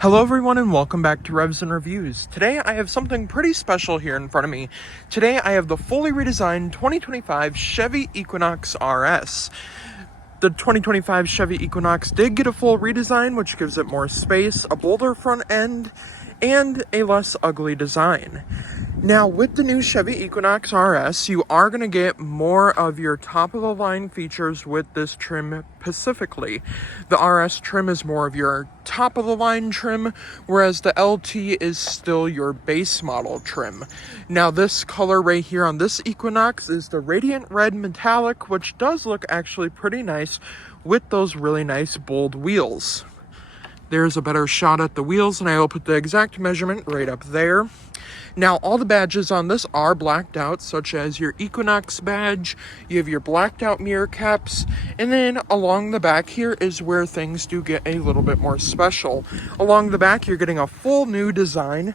Hello everyone and welcome back to Revs and Reviews. Today I have something pretty special here in front of me. Today I have the fully redesigned 2025 Chevy Equinox RS. The 2025 Chevy Equinox did get a full redesign, which gives it more space, a bolder front end, and a less ugly design. Now, with the new Chevy Equinox RS, you are going to get more of your top-of-the-line features with this trim specifically. The RS trim is more of your top-of-the-line trim, whereas the LT is still your base model trim. Now, this color right here on this Equinox is the Radiant Red Metallic, which does look actually pretty nice with those really nice bold wheels. There's a better shot at the wheels, and I will put the exact measurement right up there. Now, all the badges on this are blacked out, such as your Equinox badge, you have your blacked out mirror caps, and then along the back here is where things do get a little bit more special. Along the back, you're getting a full new design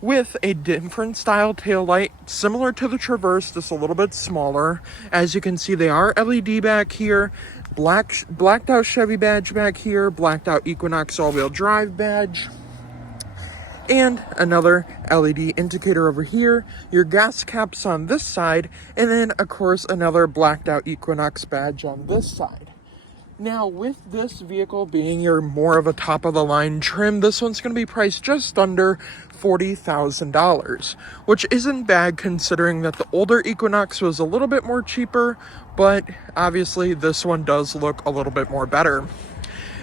with a different style taillight, similar to the Traverse, just a little bit smaller. As you can see, they are LED back here, blacked out Chevy badge back here, blacked out Equinox all-wheel drive badge, and another LED indicator over here, your gas caps on this side, and then of course another blacked out Equinox badge on this side. Now, with this vehicle being your more of a top of the line trim, this one's going to be priced just under $40,000, which isn't bad considering that the older Equinox was a little bit more cheaper, but obviously this one does look a little bit more better.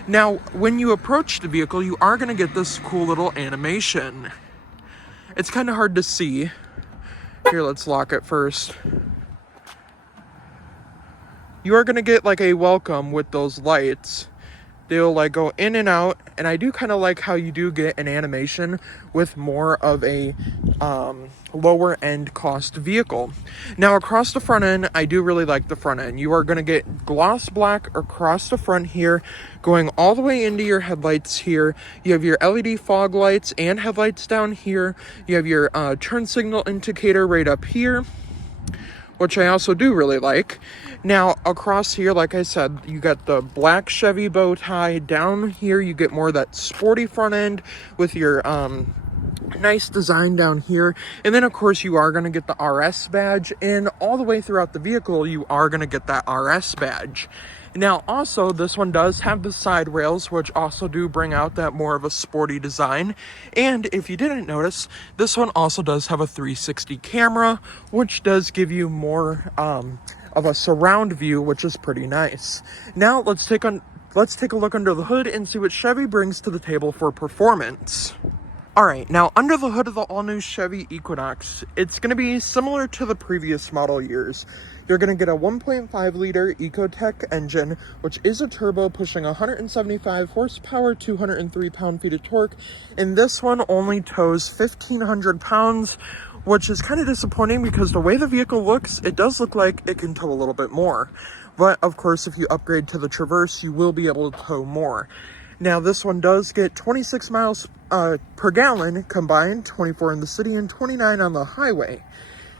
Now, when you approach the vehicle, you are going to get this cool little animation. It's kind of hard to see. Here, let's lock it first. You are going to get like a welcome with those lights. They'll like go in and out, and I do kind of like how you do get an animation with more of a lower end cost vehicle. Now, across the front end, I do really like the front end. You are going to get gloss black across the front here, going all the way into your headlights here. You have your LED fog lights and headlights down here. You have your turn signal indicator right up here, which I also do really like. Now, across here, like I said, you got the black Chevy bow tie. Down here, you get more of that sporty front end with your nice design down here. And then, of course, you are going to get the RS badge. And all the way throughout the vehicle, you are going to get that RS badge. Now, also, this one does have the side rails, which also do bring out that more of a sporty design. And if you didn't notice, this one also does have a 360 camera, which does give you more of a surround view, which is pretty nice. Now, let's take a look under the hood and see what Chevy brings to the table for performance. Alright, now under the hood of the all-new Chevy Equinox, it's going to be similar to the previous model years. You're going to get a 1.5-liter Ecotec engine, which is a turbo pushing 175 horsepower, 203 pound-feet of torque, and this one only tows 1,500 pounds, which is kind of disappointing because the way the vehicle looks, it does look like it can tow a little bit more. But, of course, if you upgrade to the Traverse, you will be able to tow more. Now, this one does get 26 miles per gallon combined, 24 in the city and 29 on the highway.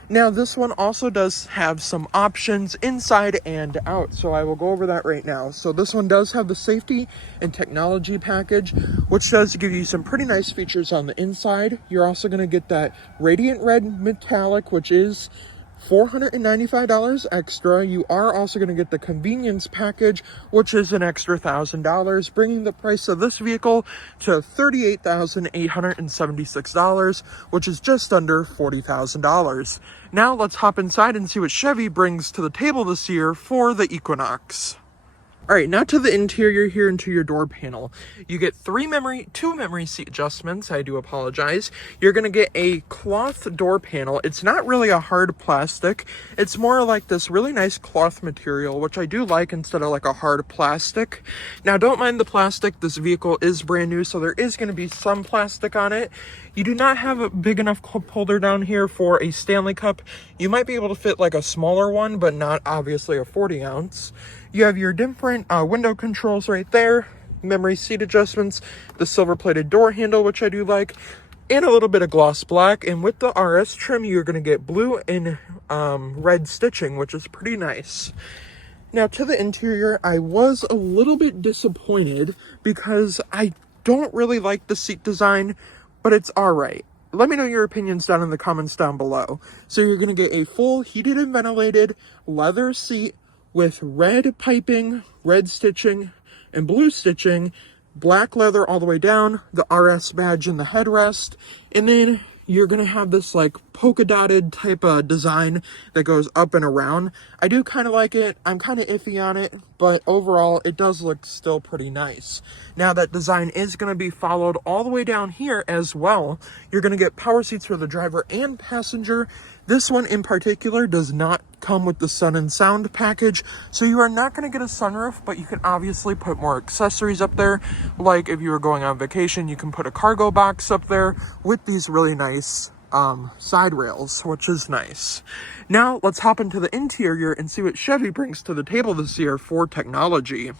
Now, this one also does have some options inside and out, so I will go over that right now. So this one does have the safety and technology package, which does give you some pretty nice features on the inside. You're also going to get that Radiant Red Metallic, which is $495 extra. You are also going to get the convenience package, which is an extra $1,000, bringing the price of this vehicle to $38,876, which is just under $40,000. Now let's hop inside and see what Chevy brings to the table this year for the Equinox. Alright, now to the interior here and to your door panel. You get two memory seat adjustments, I do apologize. You're going to get a cloth door panel. It's not really a hard plastic. It's more like this really nice cloth material, which I do like instead of like a hard plastic. Now, don't mind the plastic. This vehicle is brand new, so there is going to be some plastic on it. You do not have a big enough cup holder down here for a Stanley Cup. You might be able to fit like a smaller one, but not obviously a 40 ounce. You have your different window controls right there, memory seat adjustments, the silver plated door handle, which I do like, and a little bit of gloss black. And with the RS trim, you're going to get blue and red stitching, which is pretty nice. Now, to the interior, I was a little bit disappointed because I don't really like the seat design, but it's alright. Let me know your opinions down in the comments down below. So you're going to get a full heated and ventilated leather seat with red piping, red stitching, and blue stitching, black leather all the way down, the RS badge in the headrest, and then you're going to have this like polka dotted type of design that goes up and around. I do kind of like it. I'm kind of iffy on it, but overall it does look still pretty nice. Now that design is going to be followed all the way down here as well. You're going to get power seats for the driver and passenger. This one in particular does not come with the sun and sound package, so you are not going to get a sunroof, but you can obviously put more accessories up there. Like if you were going on vacation, you can put a cargo box up there with these really nice side rails, which is nice. Now let's hop into the interior and see what Chevy brings to the table this year for technology.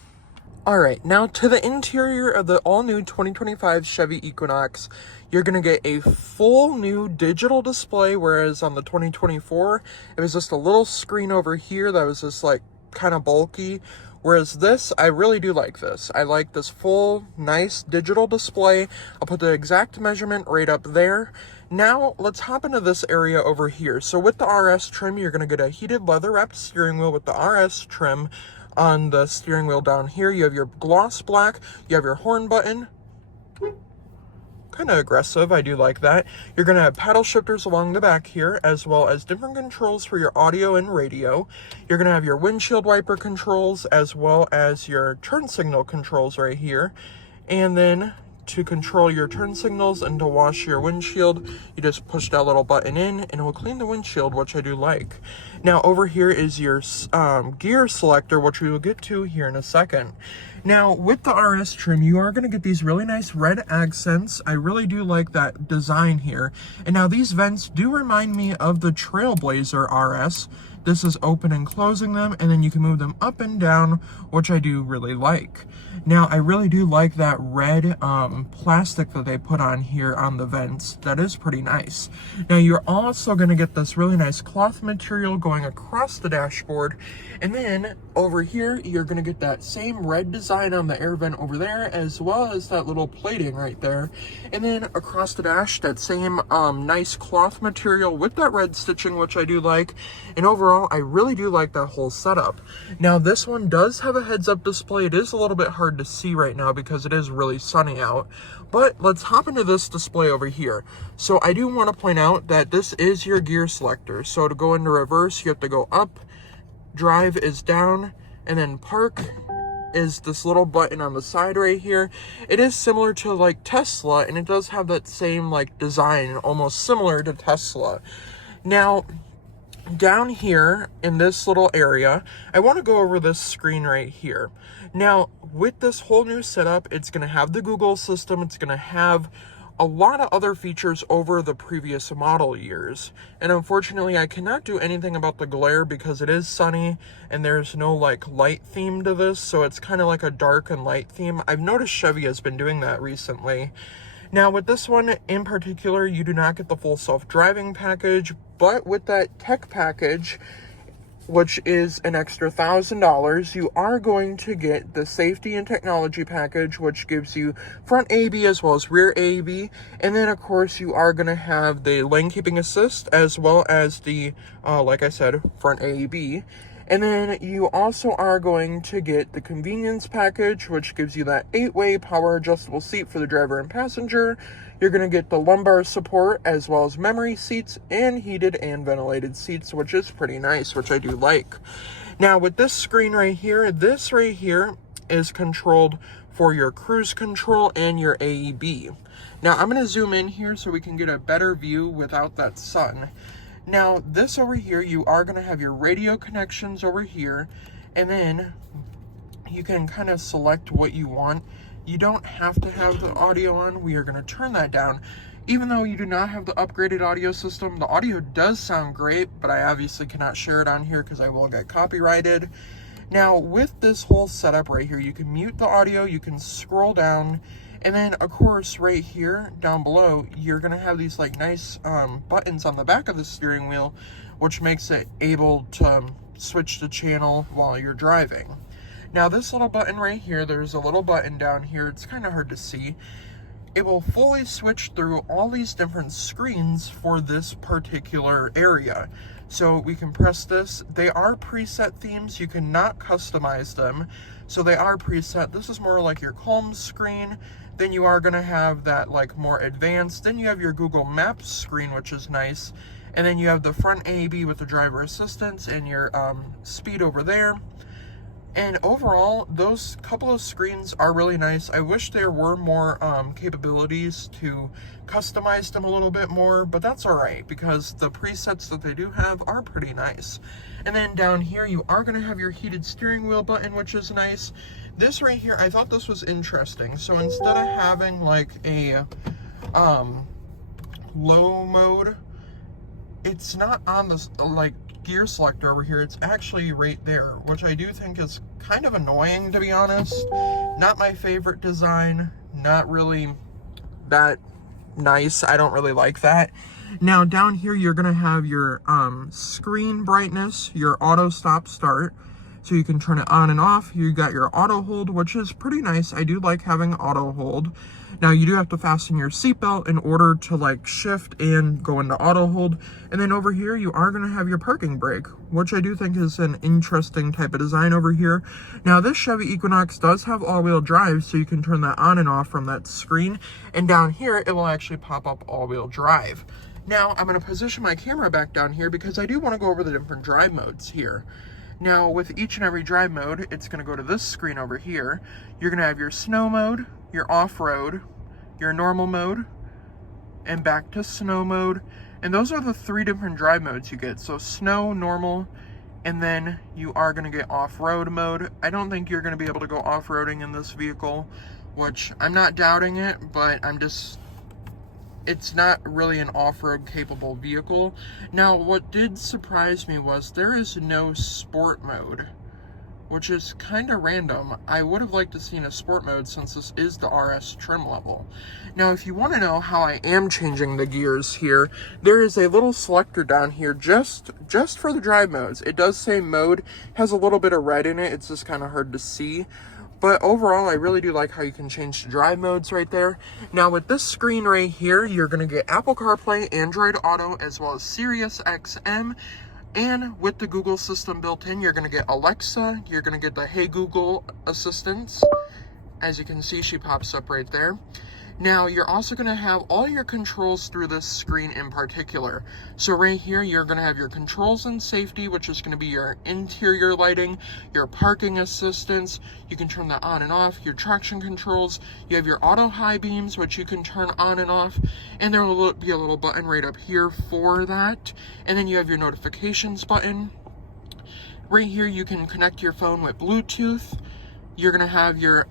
Alright, now to the interior of the all-new 2025 Chevy Equinox. You're going to get a full new digital display, whereas on the 2024, it was just a little screen over here that was just like kind of bulky. Whereas this, I really do like this. I like this full, nice digital display. I'll put the exact measurement right up there. Now, let's hop into this area over here. So with the RS trim, you're going to get a heated leather-wrapped steering wheel with the RS trim. On the steering wheel down here, you have your gloss black, you have your horn button. Kind of aggressive, I do like that. You're going to have paddle shifters along the back here, as well as different controls for your audio and radio. You're going to have your windshield wiper controls, as well as your turn signal controls right here. And then to control your turn signals and to wash your windshield, you just push that little button in and it will clean the windshield, which I do like. Now over here is your gear selector, which we will get to here in a second. Now with the RS trim, you are going to get these really nice red accents. I really do like that design here. And now these vents do remind me of the Trailblazer RS. This is open and closing them, and then you can move them up and down, which I do really like. Now, I really do like that red plastic that they put on here on the vents. That is pretty nice. Now, you're also going to get this really nice cloth material going across the dashboard. And then over here, you're going to get that same red design on the air vent over there, as well as that little plating right there. And then across the dash, that same nice cloth material with that red stitching, which I do like. And overall, I really do like that whole setup. Now, this one does have a heads-up display. It is a little bit hard to see right now because it is really sunny out. But let's hop into this display over here. So I do want to point out that this is your gear selector. So to go into reverse, you have to go up, drive is down, and then park is this little button on the side right here. It is similar to like Tesla, and it does have that same like design, almost similar to Tesla. Now, down here in this little area, I want to go over this screen right here. Now, with this whole new setup, it's going to have the Google system. It's going to have a lot of other features over the previous model years. And unfortunately, I cannot do anything about the glare because it is sunny and there's no like light theme to this. So it's kind of like a dark and light theme. I've noticed Chevy has been doing that recently. Now with this one in particular, you do not get the full self-driving package, but with that tech package, which is an extra $1,000, you are going to get the safety and technology package, which gives you front AEB as well as rear AEB. And then of course you are going to have the lane keeping assist as well as the, like I said, front AEB. And then you also are going to get the convenience package, which gives you that 8-way power adjustable seat for the driver and passenger. You're going to get the lumbar support as well as memory seats and heated and ventilated seats, which is pretty nice, which I do like. Now with this screen right here, this right here is controlled for your cruise control and your AEB. Now I'm going to zoom in here so we can get a better view without that sun. Now, this over here, you are going to have your radio connections over here, and then you can kind of select what you want. You don't have to have the audio on. We are going to turn that down. Even though you do not have the upgraded audio system, the audio does sound great, but I obviously cannot share it on here because I will get copyrighted. Now, with this whole setup right here, you can mute the audio, you can scroll down, and then, of course, right here, down below, you're going to have these, like, nice buttons on the back of the steering wheel, which makes it able to switch the channel while you're driving. Now this little button right here, there's a little button down here, it's kind of hard to see. It will fully switch through all these different screens for this particular area. So we can press this. They are preset themes, you cannot customize them. So they are preset. This is more like your calm screen. Then you are gonna have that like more advanced. Then you have your Google Maps screen, which is nice. And then you have the front AAB with the driver assistance and your speed over there. And overall, those couple of screens are really nice. I wish there were more capabilities to customize them a little bit more, but that's all right because the presets that they do have are pretty nice. And then down here, you are going to have your heated steering wheel button, which is nice. This right here, I thought this was interesting. So instead of having like a low mode, it's not on this like gear selector over here, it's actually right there, which I do think is kind of annoying, to be honest. Not my favorite design, not really that nice. I don't really like that. Now down here, you're gonna have your screen brightness, your auto stop start, so you can turn it on and off. You got your auto hold, which is pretty nice. I do like having auto hold. Now you do have to fasten your seatbelt in order to like shift and go into auto hold. And then over here, you are gonna have your parking brake, which I do think is an interesting type of design over here. Now this Chevy Equinox does have all-wheel drive, so you can turn that on and off from that screen. And down here, it will actually pop up all-wheel drive. Now I'm gonna position my camera back down here because I do wanna go over the different drive modes here. Now with each and every drive mode, it's gonna go to this screen over here. You're gonna have your snow mode, your off-road, your normal mode, and back to snow mode. And those are the three different drive modes you get. So snow, normal, and then you are gonna get off-road mode. I don't think you're gonna be able to go off-roading in this vehicle, which I'm not doubting it, but it's not really an off-road capable vehicle. Now, what did surprise me was there is no sport mode, which is kind of random. I would have liked to seen a sport mode since this is the RS trim level. Now, if you want to know how I am changing the gears here, there is a little selector down here just for the drive modes. It does say mode, has a little bit of red in it. It's just kind of hard to see. But overall, I really do like how you can change the drive modes right there. Now with this screen right here, you're gonna get Apple CarPlay, Android Auto, as well as Sirius XM. And with the Google system built in, you're gonna get Alexa, you're gonna get the Hey Google assistance. As you can see, she pops up right there. Now, you're also going to have all your controls through this screen in particular. So right here, you're going to have your controls and safety, which is going to be your interior lighting, your parking assistance. You can turn that on and off, your traction controls. You have your auto high beams, which you can turn on and off. And there will be a little button right up here for that. And then you have your notifications button. Right here, you can connect your phone with Bluetooth. You're going to have your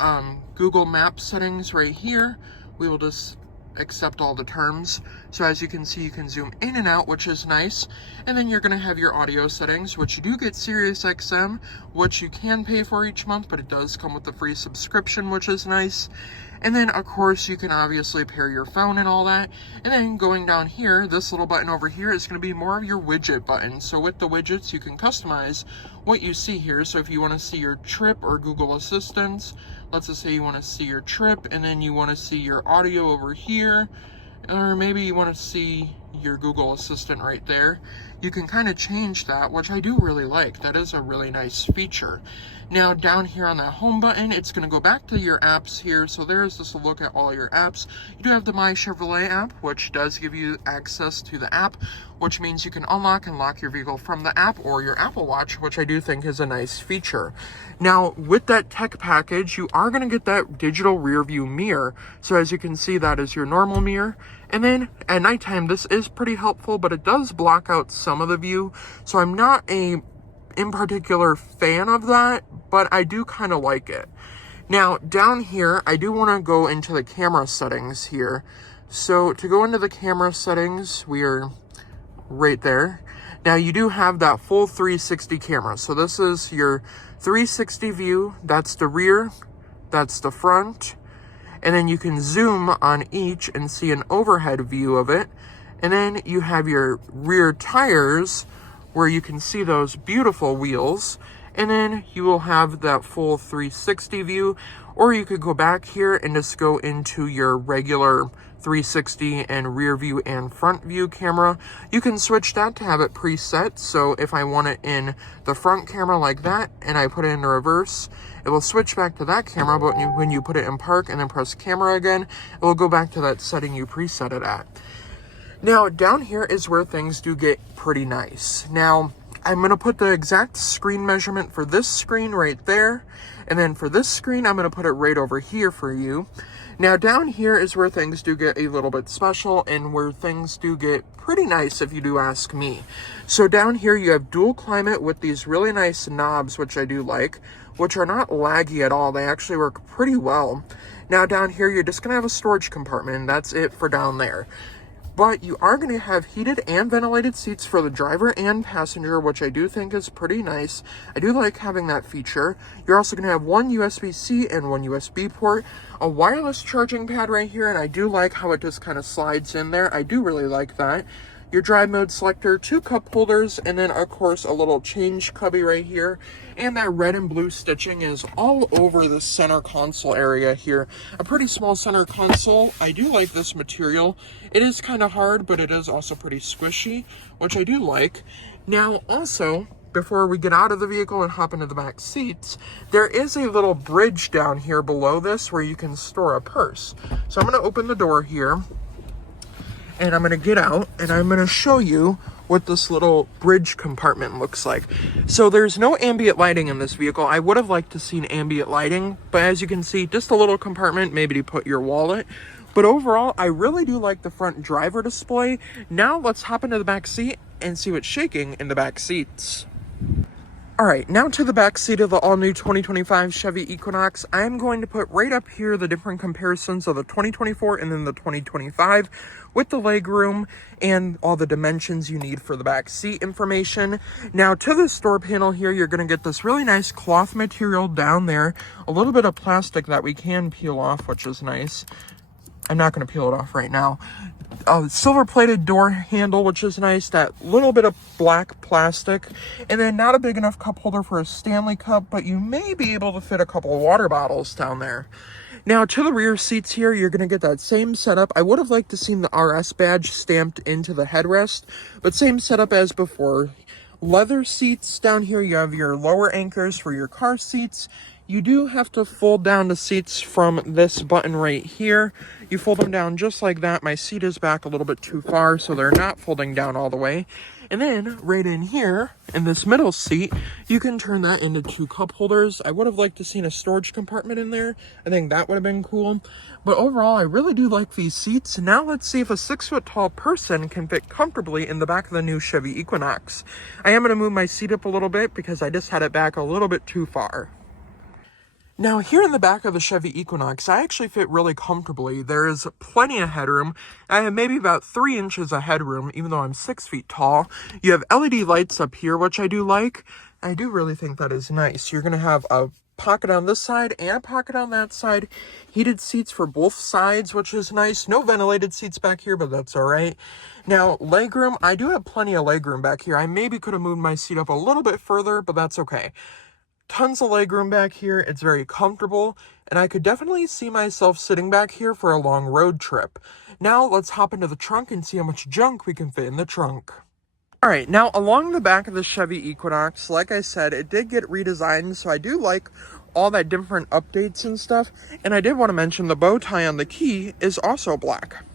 Google Maps settings right here. We will just accept all the terms. So as you can see, you can zoom in and out, which is nice. And then you're going to have your audio settings, which you do get Sirius XM, which you can pay for each month, but it does come with the free subscription, which is nice. And then, of course, you can obviously pair your phone and all that. And then going down here, this little button over here is going to be more of your widget button. So with the widgets, you can customize what you see here. So if you want to see your trip or Google Assistants, let's just say you want to see your trip and then you want to see your audio over here, or maybe you want to see your Google Assistant right there. You can kind of change that, which I do really like. That is a really nice feature. Now down here on that home button, it's going to go back to your apps here. So there's just a look at all your apps. You do have the My Chevrolet app, which does give you access to the app, which means you can unlock and lock your vehicle from the app or your Apple Watch, which I do think is a nice feature. Now with that tech package, you are going to get that digital rear view mirror. So as you can see, that is your normal mirror. And then at nighttime, this is pretty helpful, but it does block out some of the view. So I'm not in particular fan of that, but I do kind of like it. Now down here, I do want to go into the camera settings here. So to go into the camera settings, we are right there. Now you do have that full 360 camera. So this is your 360 view. That's the rear, that's the front. And then you can zoom on each and see an overhead view of it. And then you have your rear tires where you can see those beautiful wheels. And then you will have that full 360 view, or you could go back here and just go into your regular 360 and rear view and front view camera. You can switch that to have it preset. So if I want it in the front camera like that and I put it in reverse, it will switch back to that camera. But when you put it in park and then press camera again, it will go back to that setting you preset it at. Now down here is where things do get pretty nice. Now I'm going to put the exact screen measurement for this screen right there. And then for this screen, I'm going to put it right over here for you. Now down here is where things do get a little bit special and where things do get pretty nice if you do ask me. So down here you have dual climate with these really nice knobs, which I do like, which are not laggy at all. They actually work pretty well. Now down here you're just going to have a storage compartment, and that's it for down there. But you are going to have heated and ventilated seats for the driver and passenger, which I do think is pretty nice. I do like having that feature. You're also going to have one USB-C and one USB port, a wireless charging pad right here, and I do like how it just kind of slides in there. I do really like that. Your drive mode selector, 2 cup holders, and then of course a little change cubby right here. And that red and blue stitching is all over the center console area here. A pretty small center console. I do like this material. It is kind of hard, but it is also pretty squishy, which I do like. Now also, before we get out of the vehicle and hop into the back seats, there is a little bridge down here below this where you can store a purse. So I'm going to open the door here. And I'm going to get out and I'm going to show you what this little bridge compartment looks like. So there's no ambient lighting in this vehicle. I would have liked to seen ambient lighting, but as you can see, just a little compartment, maybe to put your wallet. But overall, I really do like the front driver display. Now let's hop into the back seat and see what's shaking in the back seats. All right, now to the back seat of the all-new 2025 Chevy Equinox. I'm going to put right up here the different comparisons of the 2024 and then the 2025 with the legroom and all the dimensions you need for the back seat information. Now to the store panel here, you're going to get this really nice cloth material down there, a little bit of plastic that we can peel off, which is nice. I'm not going to peel it off right now. Silver plated door handle, which is nice. That little bit of black plastic, and then not a big enough cup holder for a Stanley cup, but you may be able to fit a couple of water bottles down there. Now to the rear seats here, you're going to get that same setup. I would have liked to seen the RS badge stamped into the headrest, but same setup as before. Leather seats down here. You have your lower anchors for your car seats. You do have to fold down the seats from this button right here. You fold them down just like that. My seat is back a little bit too far, so they're not folding down all the way. And then right in here, in this middle seat, you can turn that into 2 cup holders. I would have liked to seen a storage compartment in there. I think that would have been cool. But overall, I really do like these seats. Now let's see if a 6-foot-tall person can fit comfortably in the back of the new Chevy Equinox. I am going to move my seat up a little bit because I just had it back a little bit too far. Now here in the back of the Chevy Equinox, I actually fit really comfortably. There is plenty of headroom. I have maybe about 3 inches of headroom, even though I'm 6 feet tall. You have LED lights up here, which I do like. I do really think that is nice. You're going to have a pocket on this side and a pocket on that side. Heated seats for both sides, which is nice. No ventilated seats back here, but that's all right. Now, legroom, I do have plenty of legroom back here. I maybe could have moved my seat up a little bit further, but that's okay. Tons of legroom back here. It's very comfortable, and I could definitely see myself sitting back here for a long road trip. Now let's hop into the trunk and see how much junk we can fit in the trunk. All right, now along the back of the Chevy Equinox, like I said, it did get redesigned, so I do like all that different updates and stuff. And I did want to mention the bow tie on the key is also black.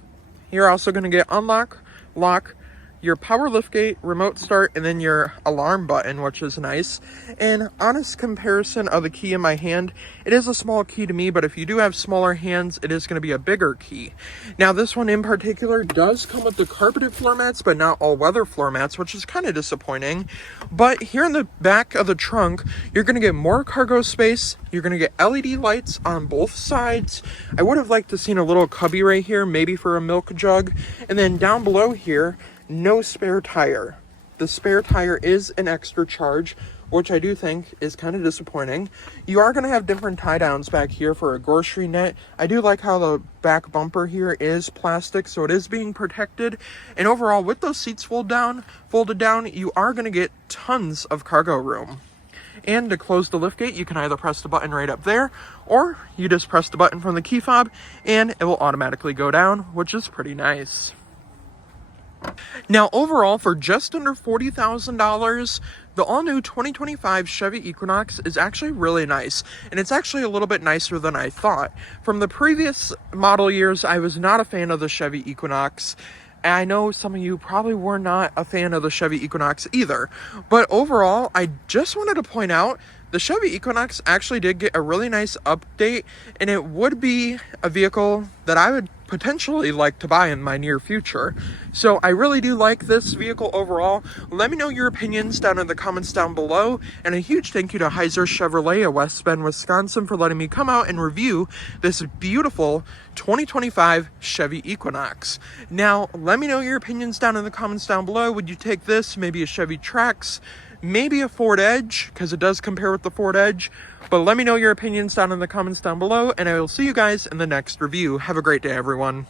You're also going to get unlock, lock, your power liftgate, remote start, and then your alarm button, which is nice. And honest comparison of the key in my hand, it is a small key to me, but if you do have smaller hands, it is going to be a bigger key. Now, this one in particular does come with the carpeted floor mats, but not all weather floor mats, which is kind of disappointing. But here in the back of the trunk, you're going to get more cargo space. You're going to get LED lights on both sides. I would have liked to seen a little cubby right here, maybe for a milk jug. And then down below here, no spare tire. The spare tire is an extra charge, which I do think is kind of disappointing. You are going to have different tie downs back here for a grocery net. I do like how the back bumper here is plastic, so it is being protected. And overall, with those seats folded down, you are going to get tons of cargo room. And to close the liftgate, you can either press the button right up there, or you just press the button from the key fob and it will automatically go down, which is pretty nice. Now, overall, for just under $40,000, the all-new 2025 Chevy Equinox is actually really nice, and it's actually a little bit nicer than I thought. From the previous model years, I was not a fan of the Chevy Equinox, and I know some of you probably were not a fan of the Chevy Equinox either. But overall, I just wanted to point out the Chevy Equinox actually did get a really nice update, and it would be a vehicle that I would potentially like to buy in my near future. So I really do like this vehicle overall. Let me know your opinions down in the comments down below, and a huge thank you to Heiser Chevrolet of West Bend, Wisconsin for letting me come out and review this beautiful 2025 Chevy Equinox. Now, let me know your opinions down in the comments down below. Would you take this, maybe a Chevy Trax, maybe a Ford Edge, because it does compare with the Ford Edge? But let me know your opinions down in the comments down below, and I will see you guys in the next review. Have a great day, everyone.